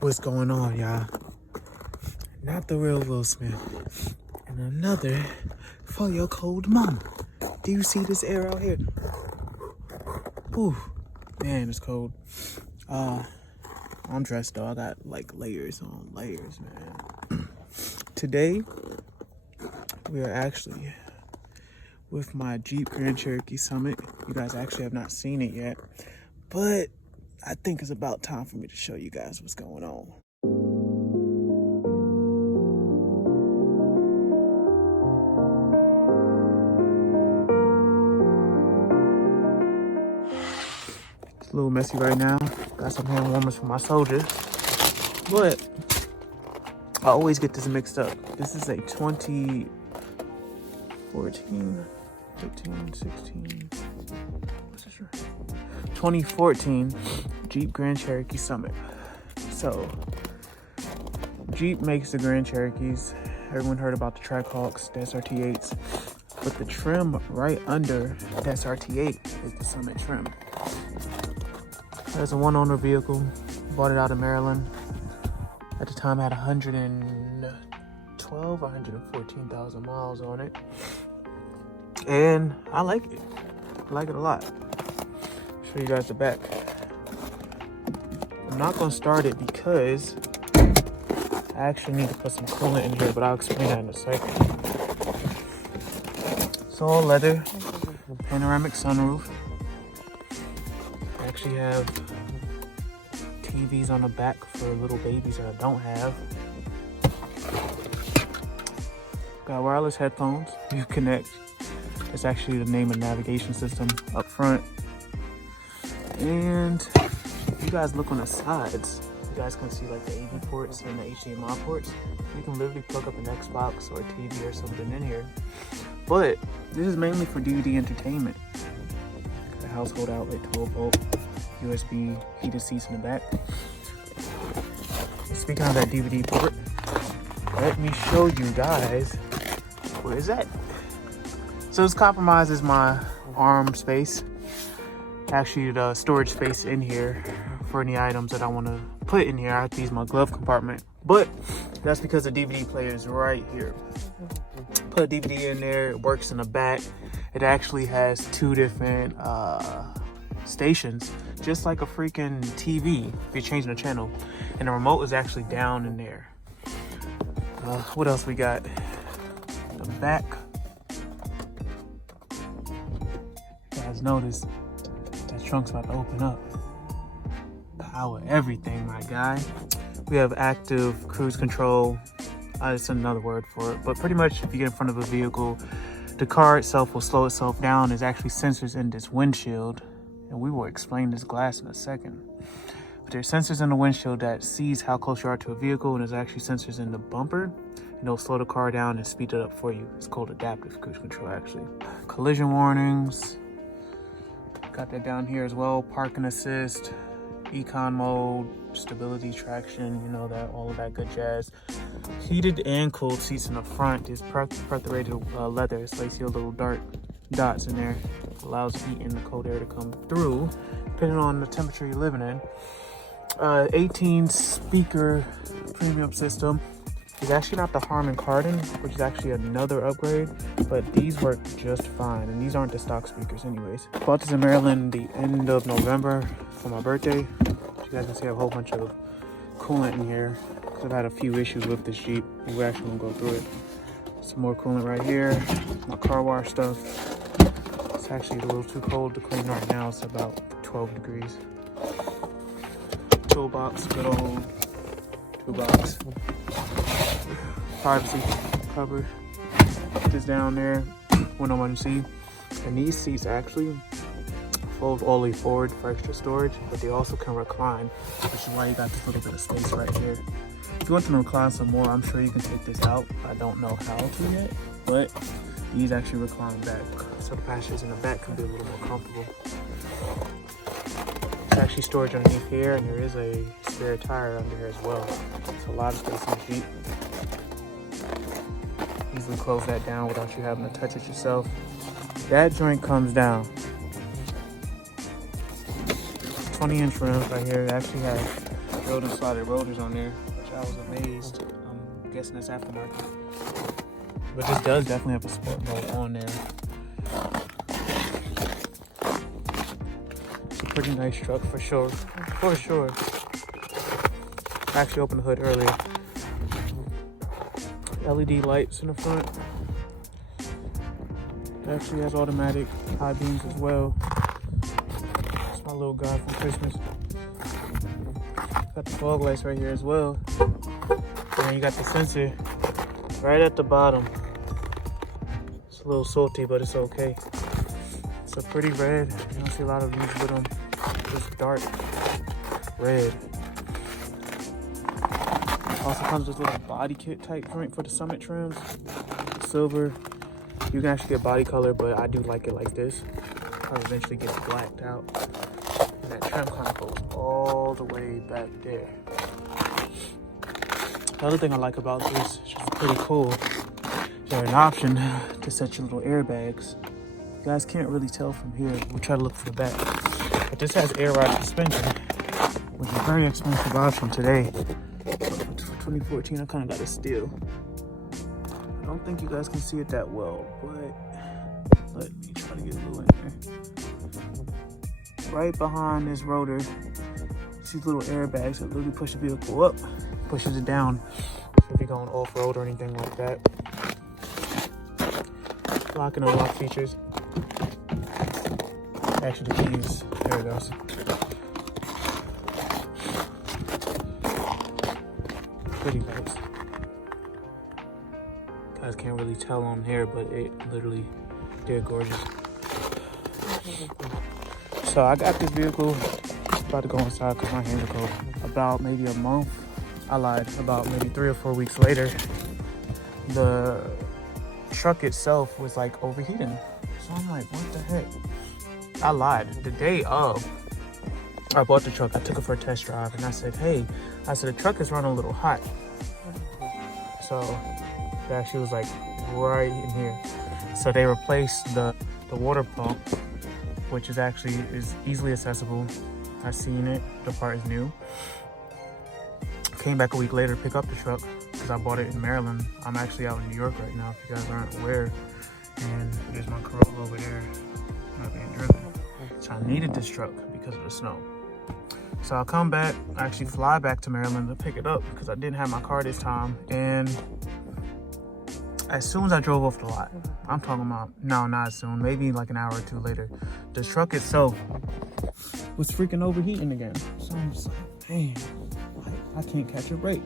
What's going on, y'all? Not the real Will Smith. And another for your cold mama. Do you see this air out here? Ooh, man, it's cold. I'm dressed though. I got like layers on layers, man. Today, we are actually with my Jeep Grand Cherokee Summit. You guys actually have not seen it yet, but I think it's about time for me to show you guys what's going on. It's a little messy right now. Got some hand warmers for my soldiers, but I always get this mixed up. This is a 2014, 15, 16, what's this right? 2014 Jeep Grand Cherokee Summit. So, Jeep makes the Grand Cherokees. Everyone heard about the Trackhawks, the SRT8s, but the trim right under the SRT8 is the Summit trim. It's a one-owner vehicle. Bought it out of Maryland. At the time, I had 112, 114,000 miles on it. And I like it. I like it a lot. Show you guys the back. I'm not gonna start it because I actually need to put some coolant in here, but I'll explain that in a second. It's all leather, panoramic sunroof. I actually have TVs on the back for little babies that I don't have. Got wireless headphones, you connect. It's actually the name of the navigation system up front. And if you guys look on the sides, you guys can see like the AV ports and the HDMI ports. You can literally plug up an Xbox or a TV or something in here. But this is mainly for DVD entertainment. Got a household outlet, 12 volt, USB heated seats in the back. Speaking of that DVD port, let me show you guys where is that. So this compromises my arm space. Actually, the storage space in here for any items that I want to put in here. I have to use my glove compartment, but that's because the DVD player is right here. Put a DVD in there, it works in the back. It actually has two different stations, just like a freaking TV if you're changing the channel. And the remote is actually down in there. What else we got? The back. You guys notice that trunk's about to open up. Power everything, my guy. We have active cruise control. It's another word for it, but pretty much if you get in front of a vehicle, the car itself will slow itself down. There's actually sensors in this windshield, and we will explain this glass in a second. But there's sensors in the windshield that sees how close you are to a vehicle, and there's actually sensors in the bumper, and they'll slow the car down and speed it up for you. It's called adaptive cruise control, actually. Collision warnings. Got that down here as well. Parking assist, econ mode, stability, traction, you know that, all of that good jazz. Heated and cooled seats in the front. Is perforated leather, so you see a little dark dots in there. Allows heat and the cold air to come through, depending on the temperature you're living in. 18 speaker premium system. It's actually not the Harman Kardon, which is actually another upgrade, but these work just fine, and these aren't the stock speakers anyways. Bought this in Maryland the end of November for my birthday. You guys can see I have a whole bunch of coolant in here, because I've had a few issues with this Jeep, and we're actually gonna go through it. Some more coolant right here, my car wash stuff. It's actually a little too cold to clean right now, it's about 12 degrees. Toolbox, good old toolbox. Privacy cover, put this down there when no one see. And these seats actually fold all the way forward for extra storage, but they also can recline, which is why you got this little bit of space right here. If you want them to recline some more, I'm sure you can take this out. I don't know how to yet, but these actually recline back, so the passengers in the back can be a little more comfortable. There's actually storage underneath here, and there is a spare tire under here as well. So a lot of space in the Jeep. Easily close that down without you having to touch it yourself. That joint comes down. 20-inch rims right here. It actually has drilled and slotted rotors on there, which I was amazed. I'm guessing that's aftermarket. But this does definitely have a sport mode on there. It's a pretty nice truck for sure. For sure. I actually opened the hood earlier. LED lights in the front. It actually has automatic high beams as well. It's my little guy from Christmas. Got the fog lights right here as well. And you got the sensor right at the bottom. It's a little salty, but it's okay. It's a pretty red. You don't see a lot of these with them. It's dark red. Also comes with a little body kit type joint for the Summit trims. Silver. You can actually get body color, but I do like it like this. I'll eventually get it blacked out. And that trim kind of goes all the way back there. The other thing I like about this, which is pretty cool, there's an option to set your little airbags. You guys can't really tell from here. We'll try to look for the back. But this has air ride suspension, which is a very expensive option today. But for 2014, I kind of got a steal. I don't think you guys can see it that well, but let me try to get a little in there. Right behind this rotor, these little airbags that literally push the vehicle up, pushes it down. So if you're going off-road or anything like that. Lock and unlock features. Actually, the keys. There it goes. Pretty nice. Guys can't really tell on here, but it literally, they're gorgeous. So I got this vehicle, about to go inside because my hands are cold. About maybe a month. I lied. About maybe 3 or 4 weeks later, the truck itself was like overheating. So I'm like, what the heck? I lied. The day of I bought the truck, I took it for a test drive, and I said, hey, the truck is running a little hot. So it actually was like right in here. So they replaced the water pump, which is easily accessible. I've seen it. The part is new. Came back a week later to pick up the truck because I bought it in Maryland. I'm actually out in New York right now, if you guys aren't aware. And there's my Corolla over there, not being driven. So I needed this truck because of the snow. So I'll come back, I actually fly back to Maryland to pick it up because I didn't have my car this time. And as soon as I drove off the lot, I'm talking about, no, not soon, maybe like an hour or two later, the truck itself was freaking overheating again. So I'm just like, man, I can't catch a break.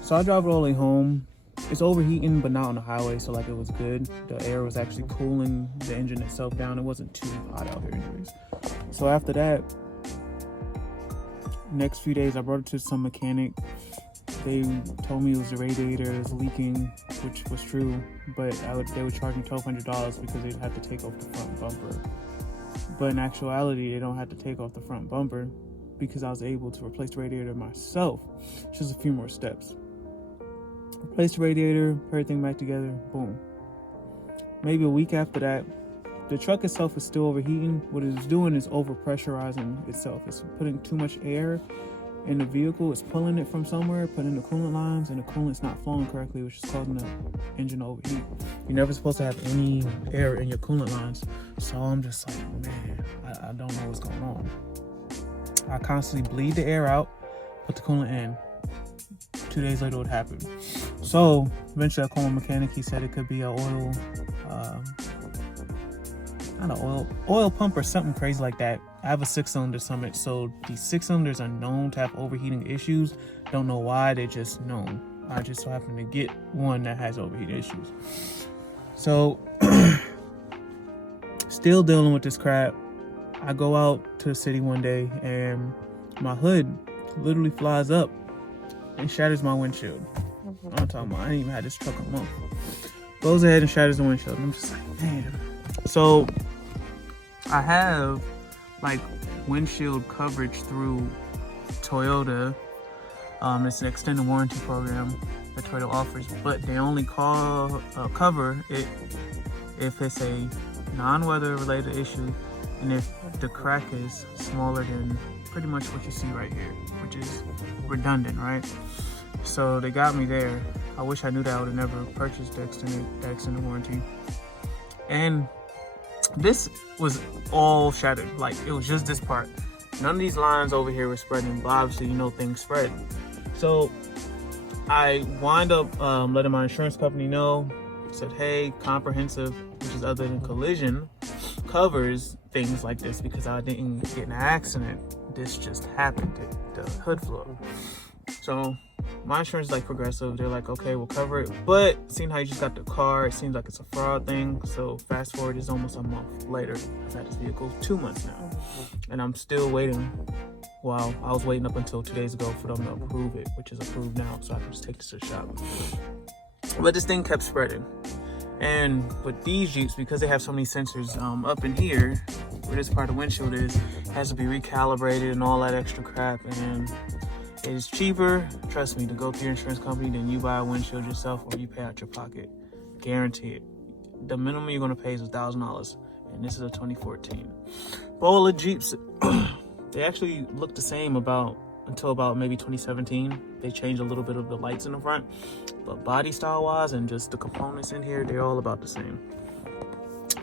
So I drive it all the way home. It's overheating, but not on the highway, so like it was good. The air was actually cooling the engine itself down. It wasn't too hot out here anyways. So after that, next few days, I brought it to some mechanic. They told me it was the radiator, it was leaking, which was true, but they would charge me $1,200 because they'd have to take off the front bumper. But in actuality, they don't have to take off the front bumper because I was able to replace the radiator myself. Just a few more steps. Replace the radiator, put everything back together, boom. Maybe a week after that, the truck itself is still overheating. What it's doing is overpressurizing itself. It's putting too much air in the vehicle. It's pulling it from somewhere, putting the coolant lines, and the coolant's not flowing correctly, which is causing the engine to overheat. You're never supposed to have any air in your coolant lines. So I'm just like, man, I don't know what's going on. I constantly bleed the air out, put the coolant in. 2 days later, it happened. So eventually I called my mechanic. He said it could be an oil pump or something crazy like that. I have a 6-cylinder Summit, so these 6 cylinders are known to have overheating issues. Don't know why, they're just known. I just so happen to get one that has overheating issues. So still dealing with this crap. I go out to the city one day and my hood literally flies up and shatters my windshield. I'm talking about, I didn't even have this truck a month. Goes ahead and shatters the windshield. And I'm just like, man. So I have like windshield coverage through Toyota. It's an extended warranty program that Toyota offers, but they only cover it if it's a non-weather related issue and if the crack is smaller than pretty much what you see right here, which is redundant, right? So they got me there. I wish I knew that. I would have never purchased the extended warranty. And this was all shattered. Like, it was just this part. None of these lines over here were spreading, but obviously, you know, things spread. So I wind up letting my insurance company know. Said, hey, comprehensive, which is other than collision, covers things like this because I didn't get in an accident. This just happened. The hood flew up. So my insurance is like Progressive. They're like, okay, we'll cover it. But seeing how you just got the car, it seems like it's a fraud thing. So fast forward is almost a month later. I've had this vehicle 2 months now. And I'm still waiting. Well, I was waiting up until 2 days ago for them to approve it, which is approved now. So I can just take this to the shop. But this thing kept spreading. And with these Jeeps, because they have so many sensors up in here, where this part of the windshield is, has to be recalibrated and all that extra crap. And it's cheaper, trust me, to go through your insurance company than you buy a windshield yourself or you pay out your pocket. Guarantee it. The minimum you're gonna pay is $1,000, and this is a 2014. All the Jeeps, they actually look the same until about maybe 2017. They changed a little bit of the lights in the front, but body style wise and just the components in here, they're all about the same.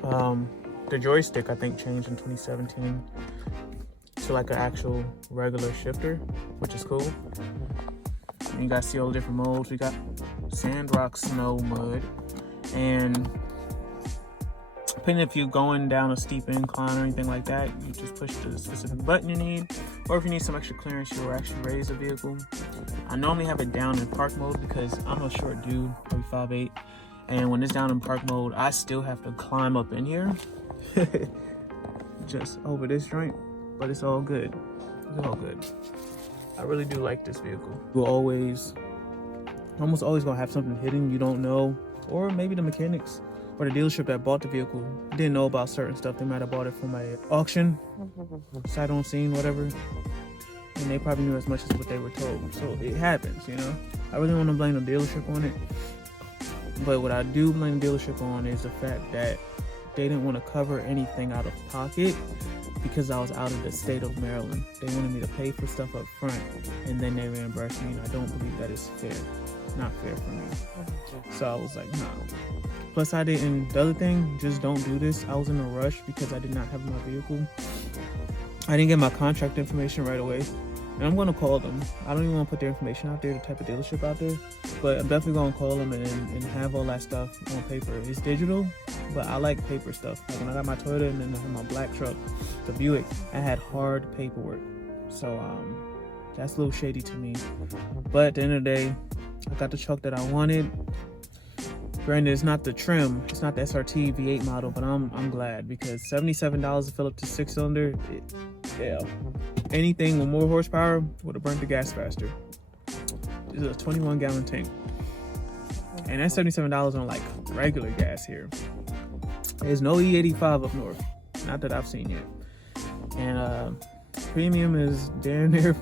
The joystick, I think, changed in 2017 to like an actual regular shifter, which is cool. And you guys see all the different modes. We got sand, rock, snow, mud, and depending if you're going down a steep incline or anything like that, you just push the specific button you need. Or if you need some extra clearance, you'll actually raise the vehicle. I normally have it down in park mode because I'm a short dude, probably 5'8", and when it's down in park mode, I still have to climb up in here just over this joint, but it's all good. It's all good. I really do like this vehicle. You'll almost always gonna have something hidden you don't know, or maybe the mechanics or the dealership that bought the vehicle didn't know about certain stuff. They might have bought it from an auction, sight unseen, whatever, and they probably knew as much as what they were told. So it happens, you know. I really want to blame the dealership on it, but what I do blame the dealership on is the fact that they didn't want to cover anything out of pocket because I was out of the state of Maryland. They wanted me to pay for stuff up front and then they reimbursed me, and I don't believe that is fair. Not fair for me. So I was like, nah. Plus the other thing, just don't do this. I was in a rush because I did not have my vehicle. I didn't get my contract information right away. And I'm gonna call them. I don't even want to put their information out there, the type of dealership out there. But I'm definitely gonna call them and have all that stuff on paper. It's digital, but I like paper stuff. Like when I got my Toyota and then I had my black truck, the Buick, I had hard paperwork. So that's a little shady to me. But at the end of the day, I got the truck that I wanted. Granted, it's not the trim, it's not the SRT V8 model, but I'm glad because $77 to fill up to 6-cylinder, yeah. Anything with more horsepower would have burnt the gas faster. This is a 21-gallon tank, and that's $77 on like regular gas here. There's no E85 up north, not that I've seen yet, and premium is damn near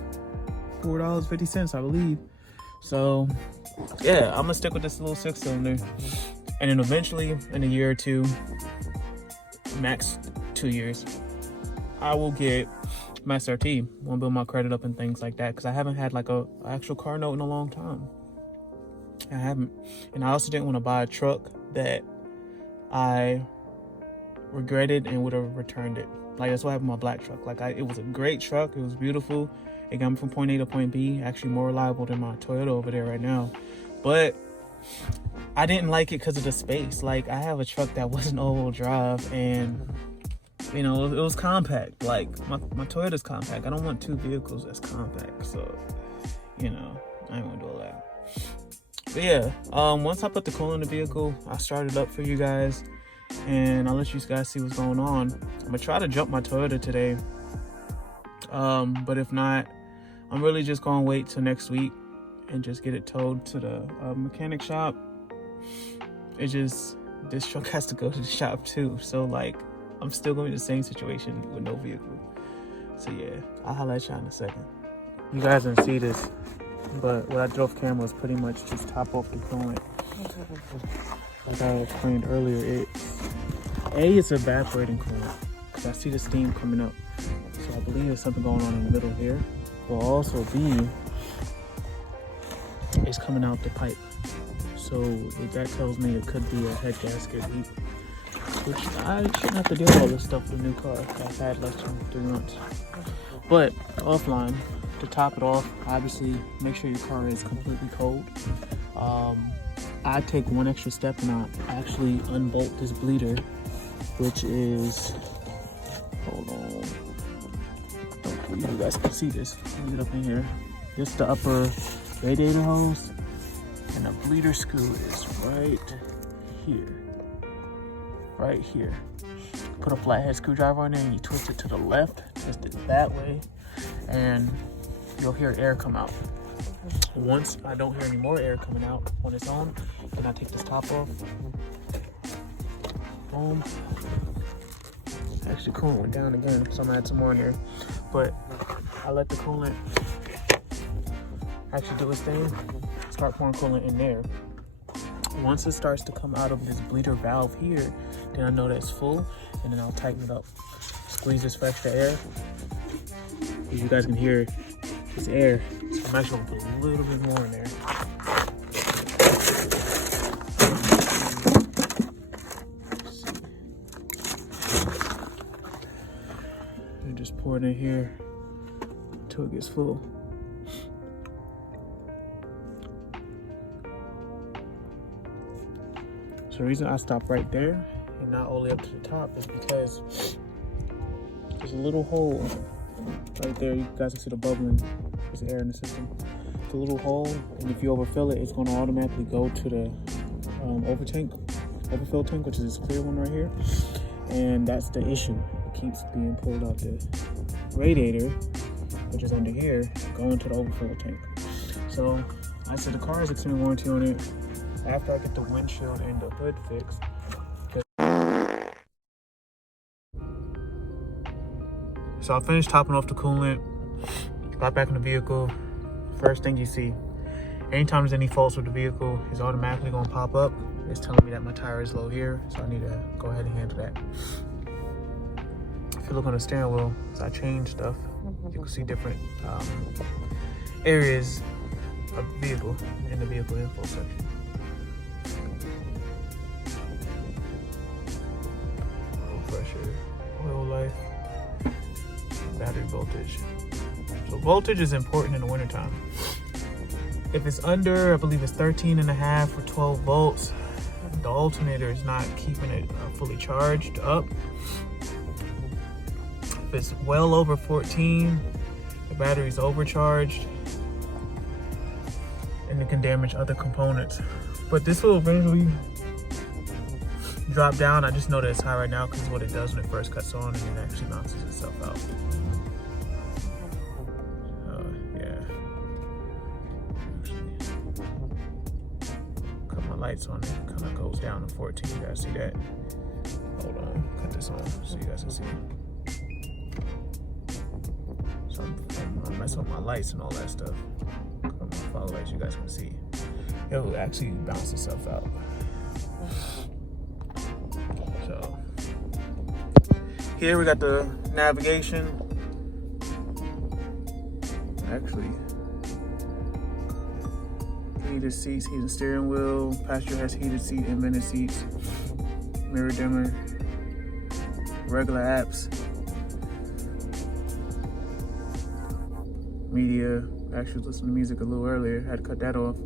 $4.50, I believe. So yeah, I'm gonna stick with this little 6-cylinder, and then eventually in a year or two, max 2 years, I will get my SRT. Want to build my credit up and things like that, because I haven't had like a actual car note in a long time. I haven't, and I also didn't want to buy a truck that I regretted and would have returned it. Like that's what happened with my black truck. Like it was a great truck, it was beautiful. It got me from point A to point B, actually more reliable than my Toyota over there right now. But I didn't like it because of the space. Like I have a truck that wasn't all-wheel drive, and you know, it was compact. Like my Toyota's compact. I don't want two vehicles that's compact. So, you know, I ain't gonna do all that. But yeah, once I put the coolant in the vehicle, I started up for you guys, and I'll let you guys see what's going on. I'm gonna try to jump my Toyota today. But if not, I'm really just gonna wait till next week and just get it towed to the mechanic shop. It's just, this truck has to go to the shop too. So like, I'm still gonna be in the same situation with no vehicle. So yeah, I'll holler at y'all in a second. You guys didn't see this, but what I did off camera was pretty much just top off the coolant. Like I explained earlier, it's evaporating coolant. because I see the steam coming up. So I believe there's something going on in the middle here. Will also be it's coming out the pipe. So that tells me it could be a head gasket leak, which I shouldn't have to deal with all this stuff with a new car. I've had less than 3 months. But offline, to top it off, obviously make sure your car is completely cold. I take one extra step and I actually unbolt this bleeder, which is, hold on, hopefully you guys can see this. Let me get up in here. This is the upper radiator hose, and the bleeder screw is right here. Right here. Put a flathead screwdriver on there and you twist it to the left, twist it that way, and you'll hear air come out. Once I don't hear any more air coming out on its own, then I take this top off. Boom. Actually, coolant went down again, so I'm gonna add some more in there. But I let the coolant actually do its thing. Start pouring coolant in there. Once it starts to come out of this bleeder valve here, then I know that it's full, and then I'll tighten it up. Squeeze this for extra air. As you guys can hear, this air. So I'm actually gonna put a little bit more in there. And just pour it in here until it gets full. So the reason I stop right there and not all the way up to the top is because there's a little hole right there. You guys can see the bubbling. There's air in the system. It's a little hole, and if you overfill it, it's going to automatically go to the overfill tank, which is this clear one right here. And that's the issue. It keeps being pulled out the radiator, which is under here, going to the overfill tank. So I said the car has extended warranty on it. After I get the windshield and the hood fixed. So I finished topping off the coolant, got back in the vehicle. First thing you see, anytime there's any faults with the vehicle, it's automatically gonna pop up. It's telling me that my tire is low here, so I need to go ahead and handle that. If you look on the steering wheel, as I change stuff, you can see different areas of the vehicle in the vehicle info section. Pressure, oil life, battery voltage. So voltage is important in the wintertime. If it's under, I believe it's 13.5 or 12 volts, the alternator is not keeping it fully charged up. If it's well over 14, the battery's overcharged, and it can damage other components. But this will eventually drop down. I just know that it's high right now because it's what it does when it first cuts on, and then it actually bounces itself out. Yeah. Actually, cut my lights on it. Kind of goes down to 14. You guys see that? Hold on. Cut this on so you guys can see. So I'm messing with my lights and all that stuff. I'm gonna follow lights you guys can see. It'll actually bounce itself out. So here we got the navigation. Actually, heated seats, heated steering wheel. Passenger has heated seat and vented seats. Mirror dimmer. Regular apps. Media. Actually listened to music a little earlier. Had to cut that off.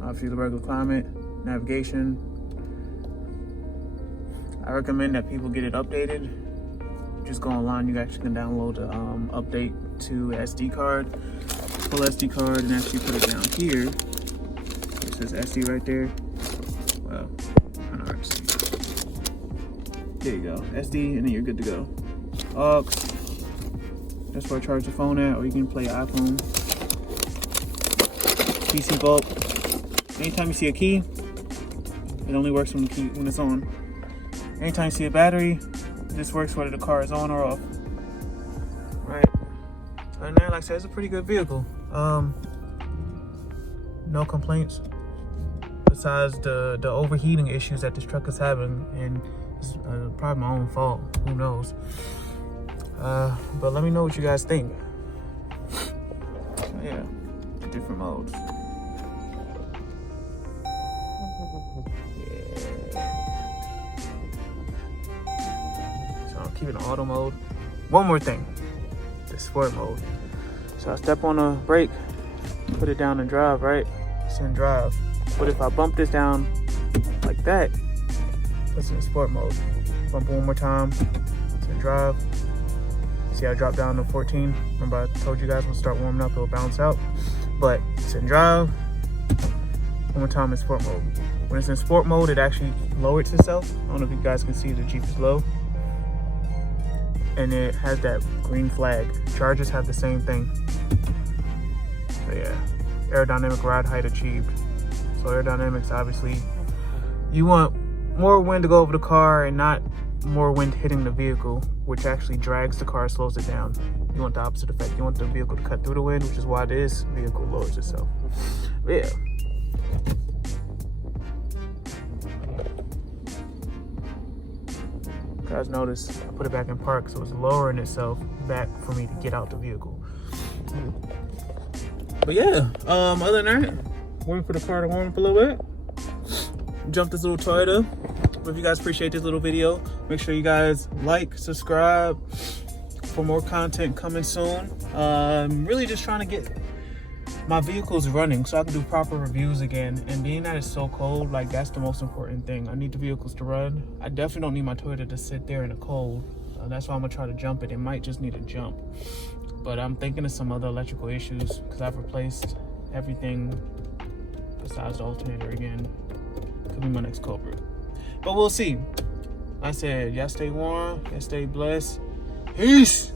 Obviously the regular climate. Navigation. I recommend that people get it updated. Just go online, you actually can download the update to SD card, full SD card, and actually put it down here. It says SD right there. Well, kind of hard to see. There you go, SD, and then you're good to go. Aux, that's where I charge the phone at, or you can play iPhone. DC vault. Anytime you see a key, it only works when it's on. Anytime you see a battery, this works whether the car is on or off. Right. And then, like I said, it's a pretty good vehicle. No complaints besides the overheating issues that this truck is having. And It's probably my own fault. Who knows? But let me know what you guys think. Yeah, different modes. Yeah. So I'll keep it in auto mode. One more thing, the sport mode. So I step on the brake, put it down and drive, right? It's in drive. But if I bump this down like that, puts it in sport mode. Bump it one more time, it's in drive. See, I dropped down to 14. Remember I told you guys when start warming up, it'll bounce out. But it's in drive. One more time in sport mode. When it's in sport mode, it actually lowers itself. I don't know if you guys can see the Jeep is low. And it has that green flag. Chargers have the same thing. So yeah, aerodynamic ride height achieved. So aerodynamics, obviously, you want more wind to go over the car and not more wind hitting the vehicle, which actually drags the car, slows it down. You want the opposite effect. You want the vehicle to cut through the wind, which is why this vehicle lowers itself. But yeah. Guys, notice I put it back in park, so it's lowering itself back for me to get out the vehicle. But yeah, other than that, waiting for the car to warm up a little bit. Jump this little Toyota. But if you guys appreciate this little video, make sure you guys like, subscribe for more content coming soon. I'm really just trying to get my vehicles running so I can do proper reviews again. And being that it's so cold, like, that's the most important thing. I need the vehicles to run. I definitely don't need my Toyota to sit there in the cold. That's why I'm gonna try to jump it. It might just need a jump. But I'm thinking of some other electrical issues because I've replaced everything besides the alternator again. Could be my next culprit. But we'll see. I said, y'all stay warm, y'all stay blessed. Peace.